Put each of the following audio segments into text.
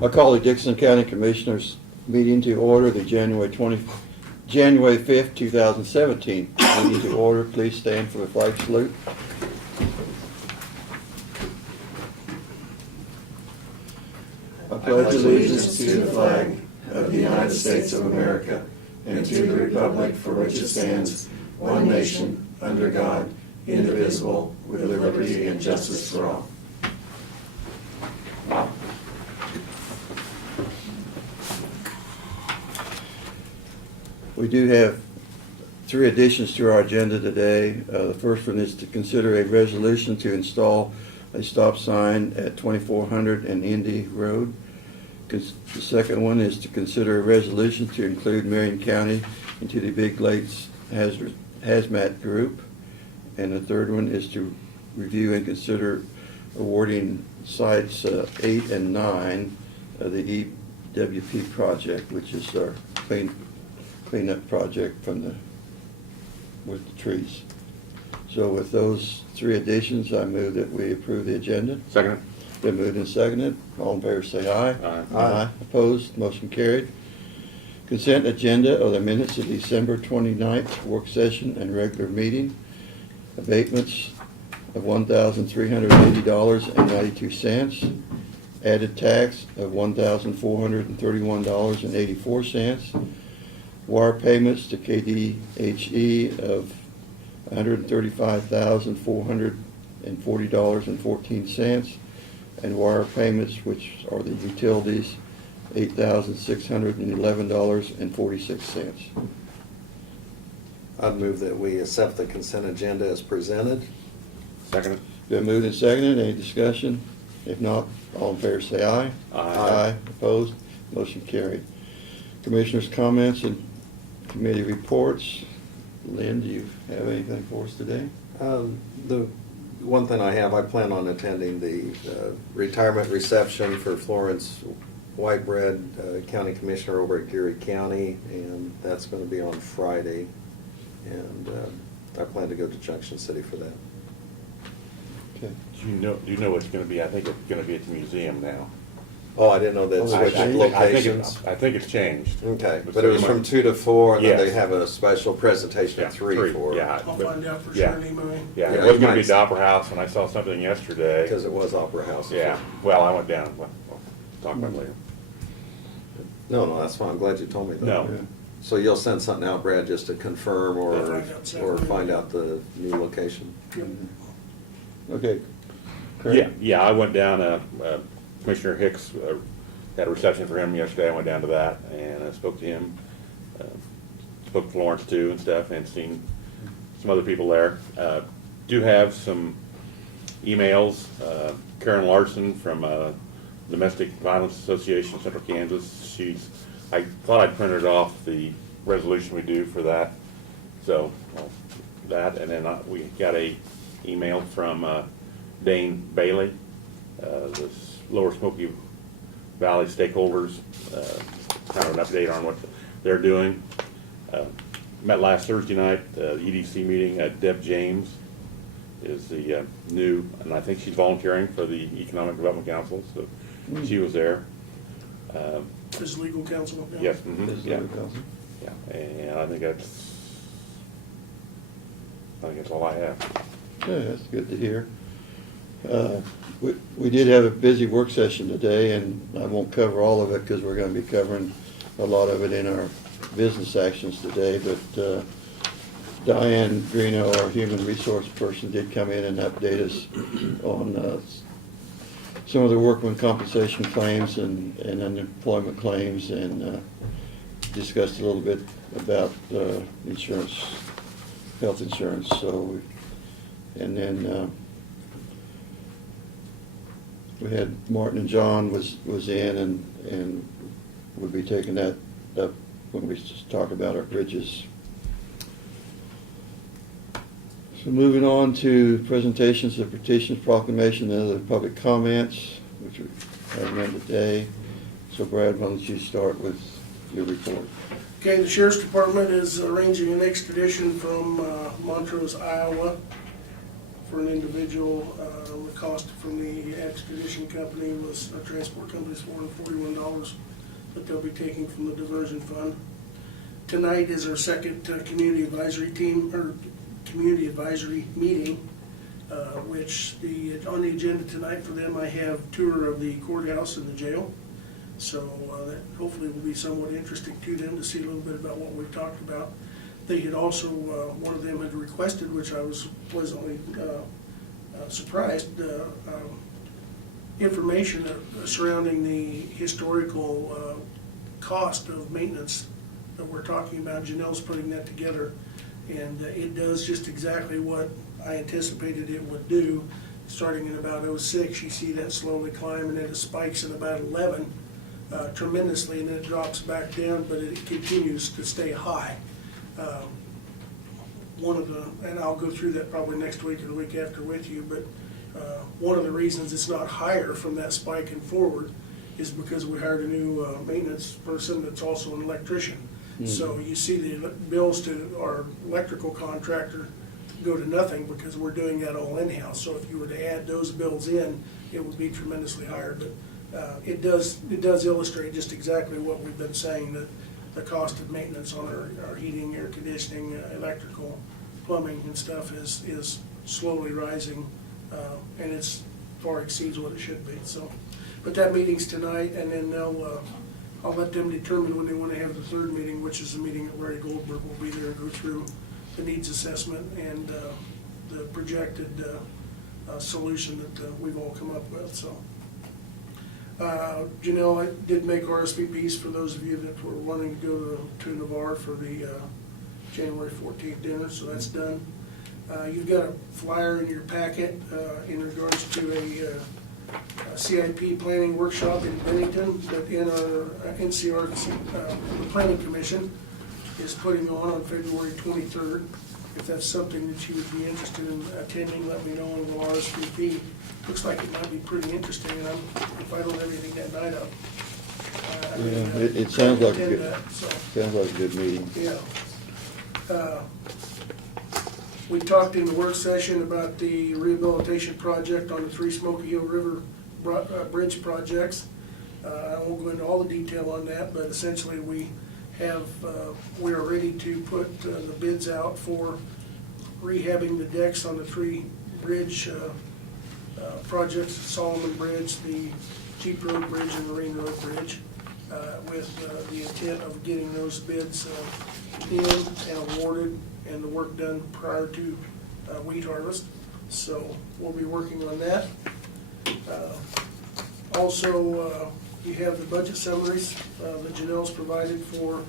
I call the Dixon County Commissioners meeting to order, the January 5th, 2017 meeting to order. Please stand for the flag salute. I pledge allegiance to the flag of the United States of America and to the republic for which it stands, one nation, under God, indivisible, with liberty and justice for all. We do have three additions to our agenda today. The first one is to consider a resolution to install a stop sign at 2400 and Indy Road. The second one is to consider a resolution to include Marion County into the Big Lakes Hazmat Group. And the third one is to review and consider awarding sites 8 and 9 of the EWP project, which is our cleanup project with the trees. So with those three additions, I move that we approve the agenda. Second. Been moved and seconded. All in favor say aye. Aye. Aye. Opposed? Motion carried. Consent agenda of the minutes of December 29th work session and regular meeting. Abatements of $1,380.92. Added tax of $1,431.84. Wire payments to KDHE of $135,440.14, and wire payments, which are the utilities, $8,611.46. I'd move that we accept the consent agenda as presented. Second. Been moved and seconded. Any discussion? If not, all in favor say aye. Aye. Opposed? Motion carried. Commissioners' comments and committee reports. Lynn, do you have anything for us today? The one thing I plan on attending the retirement reception for Florence Whitebread, County Commissioner over at Geary County, and that's going to be on Friday. And I plan to go to Junction City for that. Okay. Do you know what's going to be? I think it's going to be at the museum now. Oh, I didn't know that Oh, switched I think locations. I think it's changed. Okay, but it was from 2 to 4, and then Yes. they have a special presentation at 3 for. Yeah. I'll but- find out for yeah. sure anyway. Yeah, Yeah, it was you going to be might- the Opera House, and I saw something yesterday. Because it was Opera House. Yeah, well, I went down. Well, we'll talk about it later. No, that's fine. I'm glad you told me that. No. Yeah. So you'll send something out, Brad, just to confirm I'll or find out separately. find out the new location? Okay. Craig? Yeah, I went down, Commissioner Hicks had a reception for him yesterday. I went down to that, and I spoke to him. Spoke to Florence too and stuff, and seen some other people there. Do have some emails. Karen Larson from Domestic Violence Association of Central Kansas. I thought I'd printed off the resolution we do for that. So that, and then we got a email from Dane Bailey, the Lower Smoky Valley stakeholders, kind of an update on what they're doing. Met last Thursday night, the EDC meeting. Deb James is the new, and I think she's volunteering for the Economic Development Council, so she was there. His legal counsel. yeah. Yes, This is yeah, the council. yeah, and I think that's all I have. Yeah, that's good to hear. We did have a busy work session today, and I won't cover all of it because we're going to be covering a lot of it in our business actions today, but Diane Greeno, our human resource person, did come in and update us on some of the workman compensation claims and unemployment claims, and discussed a little bit about insurance, health insurance. So, and then we had Martin and John was in, and we'll be taking that up when we talk about our bridges. So moving on to presentations of petitions, proclamation, and other public comments, which we have none today. So Brad, why don't you start with your report? Okay, the Sheriff's Department is arranging an extradition from Montrose, Iowa for an individual. The cost from the expedition company was, our transport company is $441 that they'll be taking from the diversion fund. Tonight is our second community advisory team, or community advisory meeting, which on the agenda tonight for them, I have tour of the courthouse and the jail. So that hopefully will be somewhat interesting to them to see a little bit about what we've talked about. They had also, one of them had requested, which I was pleasantly surprised, information surrounding the historical cost of maintenance that we're talking about. Janelle's putting that together, and it does just exactly what I anticipated it would do. Starting in about '06, you see that slowly climb, and then it spikes in about 11 tremendously, and then it drops back down, but it continues to stay high. And I'll go through that probably next week or the week after with you, but one of the reasons it's not higher from that spike and forward is because we hired a new maintenance person that's also an electrician. So you see the bills to our electrical contractor go to nothing because we're doing that all in-house. So if you were to add those bills in, it would be tremendously higher. But it does illustrate just exactly what we've been saying, that the cost of maintenance on our heating, air conditioning, electrical, plumbing and stuff is slowly rising, and it's far exceeds what it should be. So, but that meeting's tonight, and then I'll let them determine when they want to have the third meeting, which is the meeting that Larry Goldberg will be there and go through the needs assessment and the projected solution that we've all come up with. So, Janelle, I did make RSVPs for those of you that were wanting to go to Navarre for the January 14th dinner, so that's done. You've got a flyer in your packet in regards to a CIP planning workshop in Bennington that in our NCRC Planning Commission is putting on February 23rd. If that's something that you would be interested in attending, let me know and we'll RSVP. Looks like it might be pretty interesting, and if I don't have anything that night up. It sounds like a attend good, that, so. sounds like a good meeting. Yeah. We talked in the work session about the rehabilitation project on the Three Smoky Hill River bridge projects. I won't go into all the detail on that, but essentially we are ready to put the bids out for rehabbing the decks on the three bridge projects: Solomon Bridge, the Jeep Road Bridge, and Marine Road Bridge, with the intent of getting those bids in and awarded and the work done prior to wheat harvest. So we'll be working on that. Also, you have the budget summaries that Janelle's provided for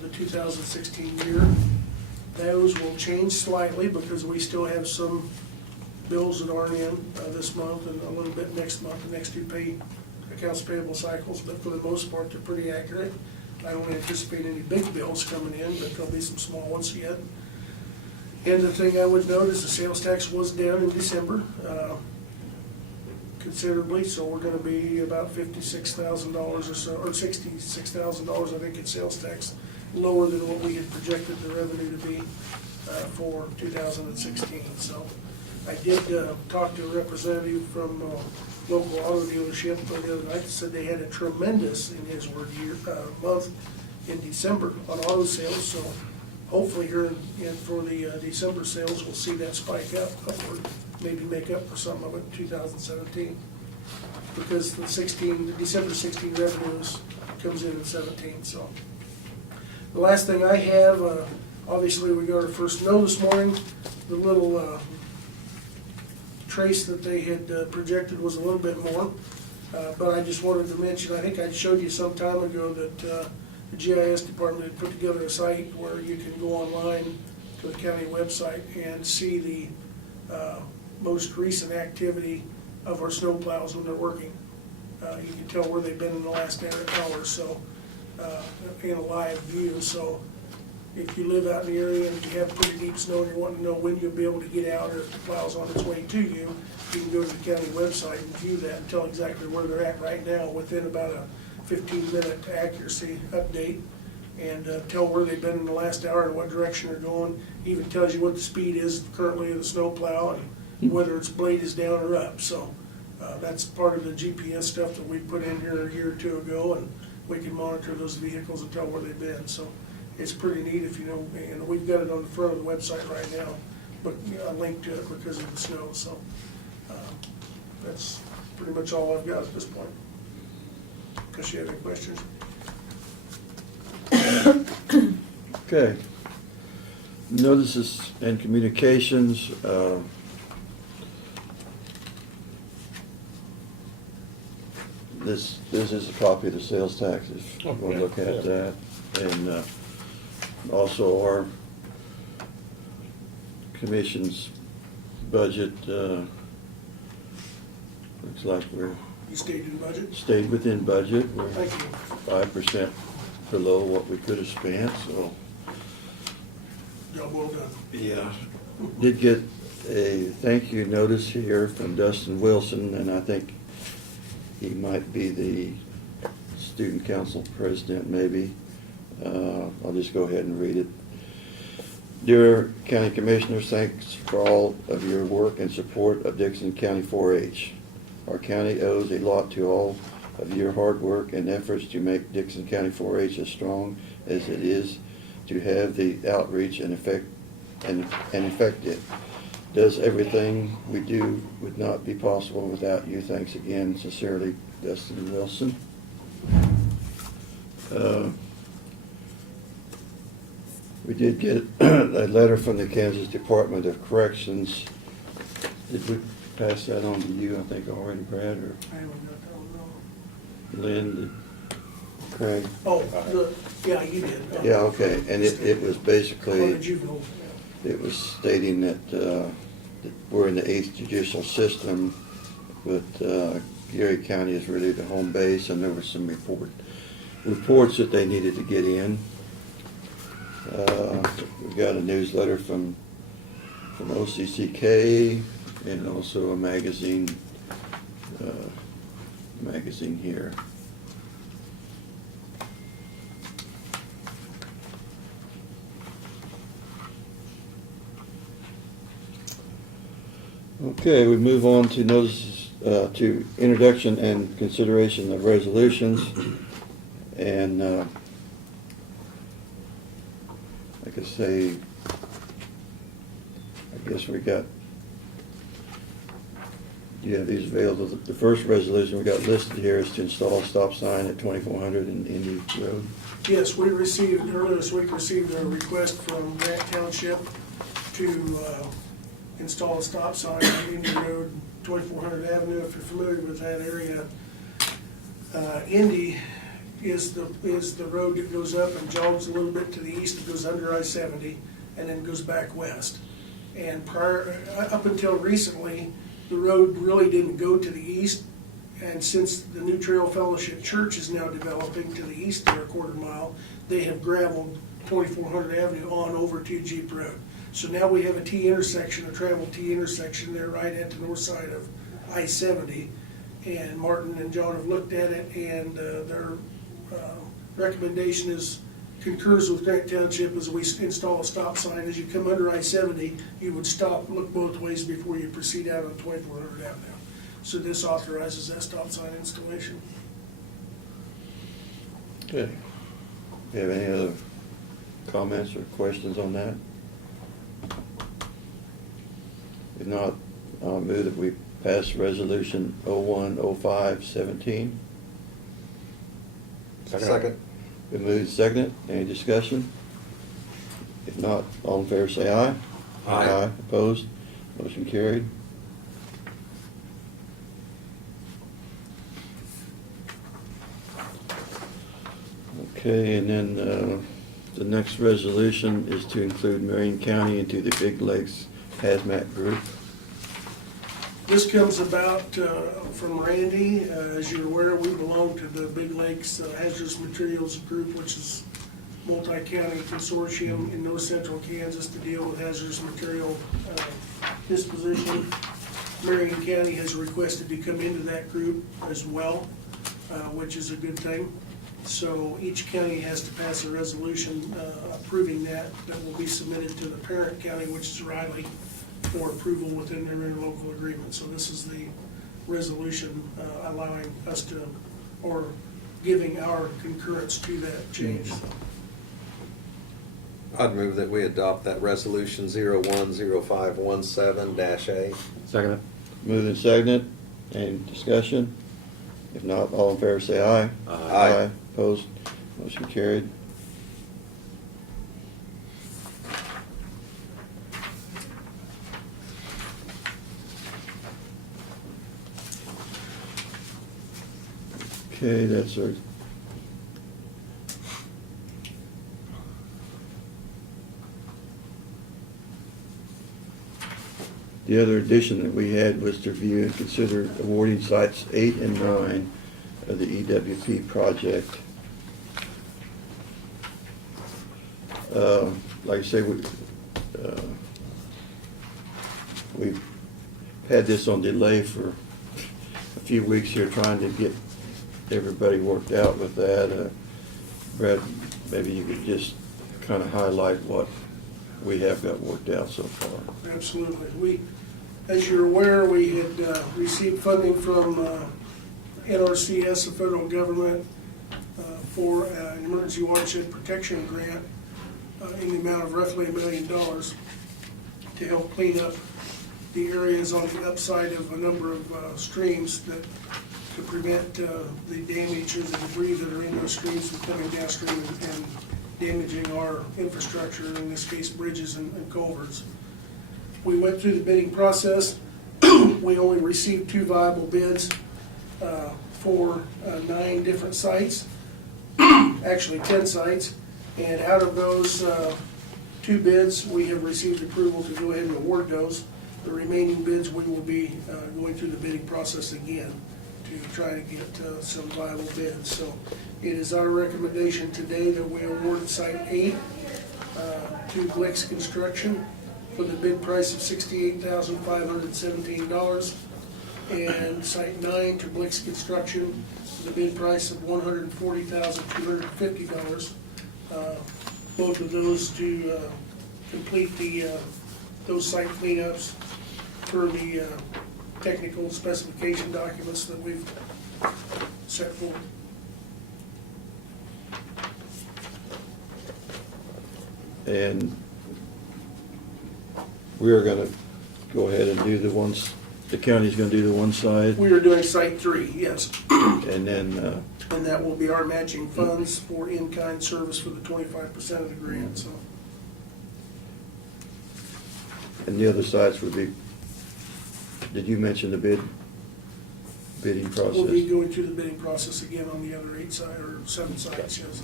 the 2016 year. Those will change slightly because we still have some bills that aren't in this month and a little bit next month. The next two accounts payable cycles, but for the most part, they're pretty accurate. I don't anticipate any big bills coming in, but there'll be some small ones yet. And the thing I would note is the sales tax was down in December considerably, so we're gonna be about $56,000 or so, or $66,000, I think, in sales tax, lower than what we had projected the revenue to be for 2016. So I did talk to a representative from local auto dealership the other night that said they had a tremendous, in his word, month in December on auto sales. So hopefully here for the December sales, we'll see that spike upward, maybe make up for some of it in 2017. Because the December 16 revenues comes in 17. So the last thing I have, obviously we got our first snow this morning. The little trace that they had projected was a little bit more, but I just wanted to mention, I think I showed you some time ago that the GIS department had put together a site where you can go online to the county website and see the most recent activity of our snow plows when they're working. You can tell where they've been in the last hour or so in a live view. So if you live out in the area and you have pretty deep snow and you want to know when you'll be able to get out or if the plow's on its way to you, you can go to the county website and view that and tell exactly where they're at right now within about a 15-minute accuracy update, and tell where they've been in the last hour and what direction they're going. Even tells you what the speed is currently of the snow plow and whether its blade is down or up. So that's part of the GPS stuff that we put in here a year or two ago, and we can monitor those vehicles and tell where they've been. So it's pretty neat if you know, and we've got it on the front of the website right now, but a link to it because of the snow. So that's pretty much all I've got at this point. Unless you have any questions. Okay. Notices and communications. This is a copy of the sales taxes. Oh, We'll yeah, look at yeah. that. And also our commission's budget, looks like we're You stayed in budget? stayed within budget. We're Thank you. 5% below what we could have spent, so. Job well done. Yeah. Did get a thank you notice here from Dustin Wilson, and I think he might be the student council president, maybe. I'll just go ahead and read it. Dear County Commissioners, thanks for all of your work and support of Dixon County 4-H. Our county owes a lot to all of your hard work and efforts to make Dixon County 4-H as strong as it is, to have the outreach and effective. Does everything we do would not be possible without you. Thanks again. Sincerely, Dustin Wilson. We did get a letter from the Kansas Department of Corrections. Did we pass that on to you, I think already, Brad, or I haven't got that one, no. Lynn, Craig? Oh, yeah, you did. Yeah, okay, and it was Or basically, did you go? it was stating that that we're in the 8th judicial system, but Geary County is really the home base, and there were some reports that they needed to get in. We got a newsletter from OCCK, and also a magazine here. Okay, we move on to notices, to introduction and consideration of resolutions. And like I say, I guess we got, you have these available. The first resolution we got listed here is to install a stop sign at 2400 in Indy Road. Yes, we received, earlier this week, received a request from Grant Township to install a stop sign on Indy Road, 2400 Avenue, if you're familiar with that area. Indy is the road that goes up and jogs a little bit to the east, it goes under I-70, and then goes back west. And up until recently, the road really didn't go to the east, and since the New Trail Fellowship Church is now developing to the east there a quarter mile, they have gravelled 2400 Avenue on over to Jeep Road. So now we have a T intersection, a travel T intersection there right at the north side of I-70. And Martin and John have looked at it, and their recommendation is concurs with Grant Township as we install a stop sign. As you come under I-70, you would stop, look both ways before you proceed out on 2400 Avenue. So this authorizes that stop sign installation. Okay. Do you have any other comments or questions on that? If not, I'll move that we pass resolution 010517. Second. Been moved, seconded. Any discussion? If not, all in favor say aye. Aye. Opposed? Motion carried. Okay, and then the next resolution is to include Marion County into the Big Lakes Hazmat Group. This comes about from Randy. As you're aware, we belong to the Big Lakes Hazardous Materials Group, which is multi-county consortium in north central Kansas to deal with hazardous material disposition. Marion County has requested to come into that group as well, which is a good thing. So each county has to pass a resolution approving that will be submitted to the parent county, which is Riley. for approval within their interlocal agreement. So this is the resolution allowing us to, or giving our concurrence to that change. I'd move that we adopt that resolution 010517-A. Second. Moved and seconded. Any discussion? If not, all in favor say aye. Aye. Opposed? Motion carried. Okay, that's our the other addition that we had was to review and consider awarding sites 8 and 9 of the EWP project. Like I say, we've had this on delay for a few weeks here, trying to get everybody worked out with that. Brad, maybe you could just kind of highlight what we have got worked out so far. Absolutely. As you're aware, we had received funding from NRCS, the federal government, for an emergency watershed protection grant in the amount of roughly $1 million to help clean up the areas on the upside of a number of streams that to prevent the damage or the debris that are in those streams from coming downstream and damaging our infrastructure, in this case bridges and culverts. We went through the bidding process. We only received 2 viable bids for 9 different sites, actually 10 sites. And out of those 2 bids, we have received approval to go ahead and award those. The remaining bids, we will be going through the bidding process again to try to get some viable bids. So it is our recommendation today that we award Site 8 to Blix Construction for the bid price of $68,517, and Site 9 to Blix Construction for the bid price of $140,250. Both of those to complete those site cleanups for the technical specification documents that we've set forth. And we are gonna go ahead and do the ones, the county's gonna do the one side, We are doing Site 3, yes, and then, and that will be our matching funds for in-kind service for the 25% of the grant, so. and the other sides would be, did you mention the bidding process? We'll be going through the bidding process again on the other 8 sites, or 7 sites, yes.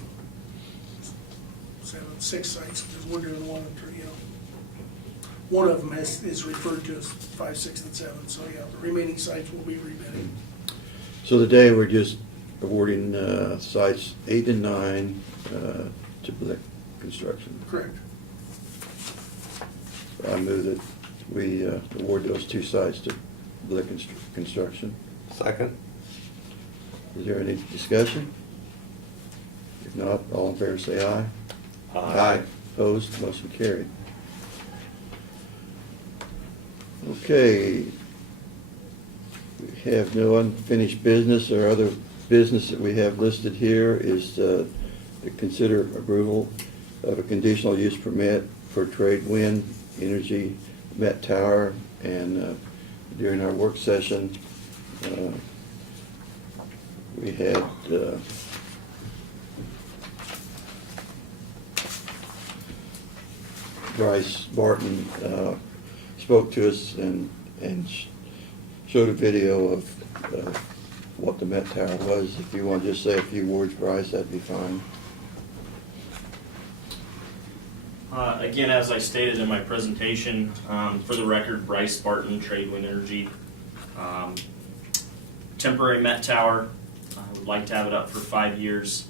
6 sites, because we're doing 1 and 3, you know. One of them is referred to as 5, 6, and 7, so yeah, the remaining sites will be rebidding. So today, we're just awarding sites 8 and 9 to Blick Construction. Correct. I move that we award those 2 sites to Blick Construction. Second? Is there any discussion? If not, all in favor say aye. Opposed, motion carried. Okay. We have no unfinished business or other business that we have listed here is to consider approval of a conditional use permit for Trade Wind Energy Met Tower. And during our work session, we had Bryce Barton spoke to us and showed a video of what the Met Tower was. If you want to just say a few words, Bryce, that'd be fine. Again, as I stated in my presentation, for the record, Bryce Barton, Trade Wind Energy. Temporary Met Tower, I would like to have it up for 5 years.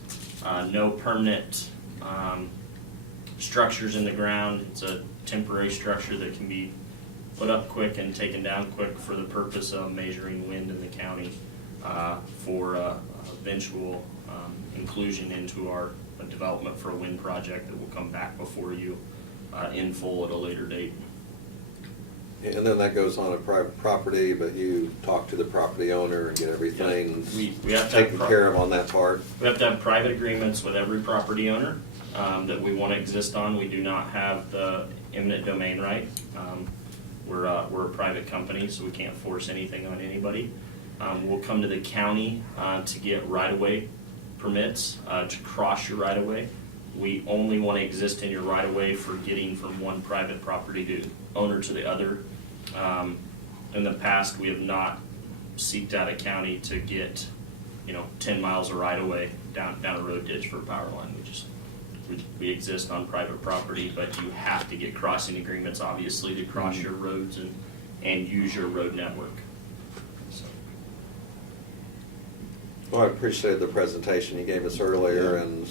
No permanent structures in the ground. It's a temporary structure that can be put up quick and taken down quick for the purpose of measuring wind in the county for eventual inclusion into our development for a wind project that will come back before you in full at a later date. And then that goes on a private property, but you talk to the property owner and get everything We have to have taken care of on that part. We have to have private agreements with every property owner that we want to exist on. We do not have the eminent domain right. We're a private company, so we can't force anything on anybody. We'll come to the county to get right-of-way permits to cross your right-of-way. We only want to exist in your right-of-way for getting from one private property owner to the other. In the past, we have not seeked out a county to get 10 miles of right-of-way down a road ditch for a power line. We exist on private property, but you have to get crossing agreements, obviously, to cross your roads and use your road network. So, Well, I appreciate the presentation you gave us earlier, Yeah. and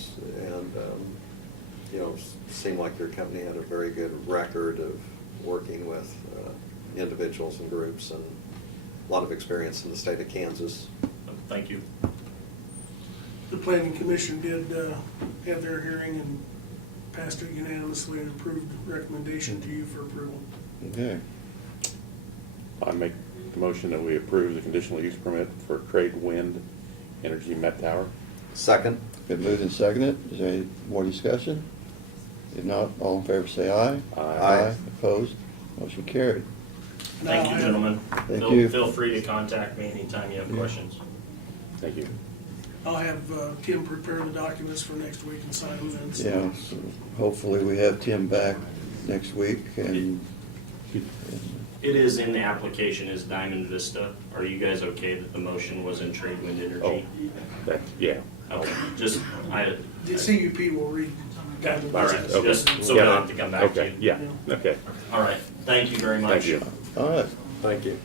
seemed like your company had a very good record of working with individuals and groups, and a lot of experience in the state of Kansas. thank you. The planning commission did have their hearing and passed it unanimously and approved the recommendation to you for approval. Okay. I make the motion that we approve the conditional use permit for Trade Wind Energy Met Tower. Second? Been moved and seconded. Is there any more discussion? If not, all in favor say aye. Aye. Opposed? Motion carried. Thank Now, you, I- gentlemen. Thank you. Feel free to contact me anytime you have Yeah. questions. Thank you. I'll have Tim prepare the documents for next week and sign them then. so- Yeah, so hopefully we have Tim back next week and It is in the application is Diamond Vista. Are you guys okay that the motion was in Trade Wind Energy? Yeah. Okay, just, The CUP will read. Diamond all right, Vista. just so we don't have to come back to Okay, you. yeah, okay. All right, thank you very much. Thank you. all right. Thank you.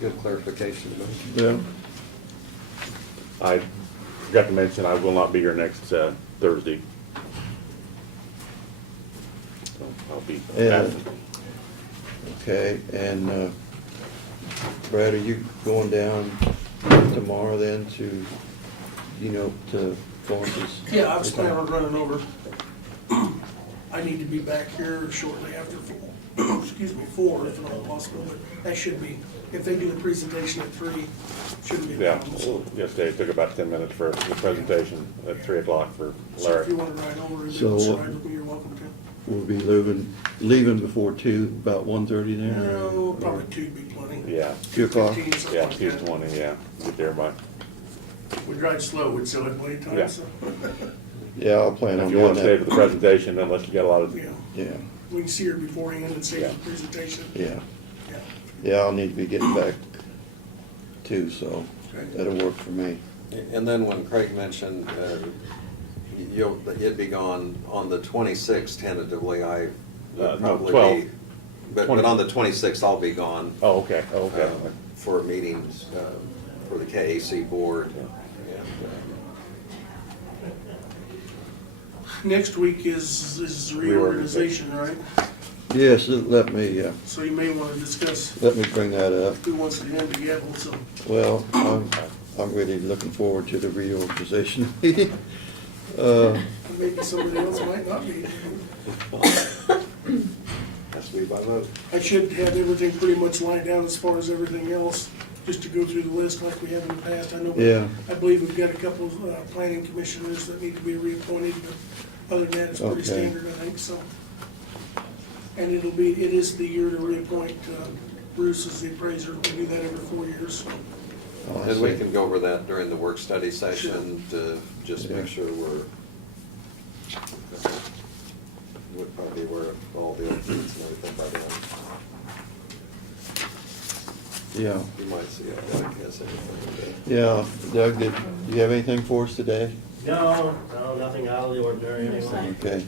Good clarification. Yeah. I forgot to mention, I will not be here next Thursday. So I'll be Yeah. absent. Okay, and Brad, are you going down tomorrow then to Florence's? Yeah, I was planning on running over. I need to be back here shortly after 4, if at all possible, but that should be, if they do the presentation at 3, shouldn't be a Yeah, problem. So yesterday it took about 10 minutes for the presentation at 3 o'clock for if you Larry. want to ride over and So, do a ride with me, you're welcome to. We'll be leaving before 2, about 1:30 there? No, probably 2 would be plenty. Yeah, 2 o'clock? 15, something yeah, like she's that. 20, yeah, get there by. We drive slow, we'd still have plenty of Yeah. time, so. Yeah, I'll plan on If you want doing to stay for the that. presentation, unless you got a lot of, Yeah, Yeah, we can see her beforehand and see Yeah. the presentation. yeah. Yeah. Yeah, I'll need to be getting back too, so Okay. that'll work for me. And then when Craig mentioned you'd be gone on the 26th tentatively, I No, would probably 12. be. But on the 26th, I'll be gone oh, okay, okay. for meetings for the KAC board. And, Next week is reorganization, right? Yes, let me So you may want to discuss bring that up. who wants to end together, so. Well, I'm really looking forward to the reorganization meeting. Maybe somebody else might not be. Has to be by vote. I should have everything pretty much lined out as far as everything else, just to go through the list like we have in the past. I know, Yeah. I believe we've got a couple of planning commissioners that need to be reappointed, but other than that, it's pretty Okay. standard, I think, so. And it is the year to reappoint Bruce as the appraiser. We do that every 4 years. Oh, I And we see. can go over that during the work study session to just Yeah. make sure we'll probably be aware of all the openings and everything by then. Yeah, You might see if Doug has anything. yeah. Doug, do you have anything for us today? No, nothing out of the ordinary anyway. Okay,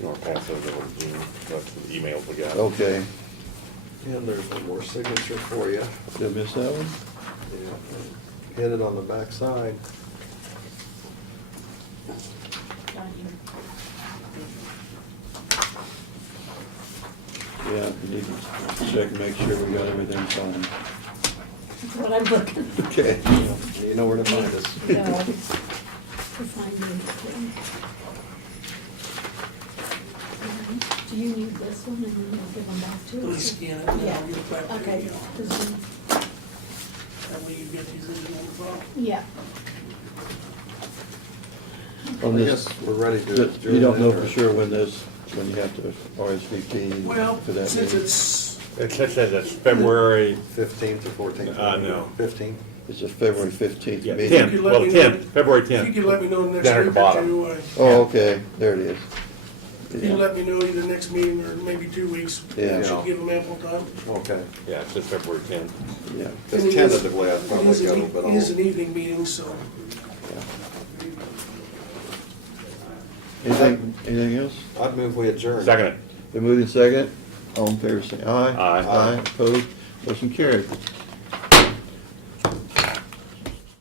You want to pass those over to Gene, that's the emails we got. okay. And there's one more signature for you. Did I miss that one? Yeah. Hit it on the back side. Yeah, we need to check and make sure we got everything signed. That's what I'm looking for. Okay. You know where to find us. No, to find me. Do you need this one and then you'll give them back to us? Let me scan it and then Yeah. I'll give it back to Okay. you. 'Cause you- That way you've got the original on the file. Yeah. On I this, guess we're ready to you adjourn don't know then, for or- sure when you have to RSVP Well, for that since meeting. It says it's February, 15th or 14th? No. 15th? It's a February 15th yeah, meeting. 10th, could let well, me 10th, know- February If you 10th. could let me know the next Down at the week or bottom. two, Oh, okay, there it is. you can let me know either next meeting or maybe 2 weeks. Yeah. Should give them ample time. Okay. Yeah, it says February 10th. Yeah. Because And it is- tentatively, I'd it probably is an go, e- but It is I'll, an evening meeting, so. Anything else? I'd move we adjourn. Second it. Been moved and seconded. All in favor say aye. Aye. Aye, opposed, motion carried.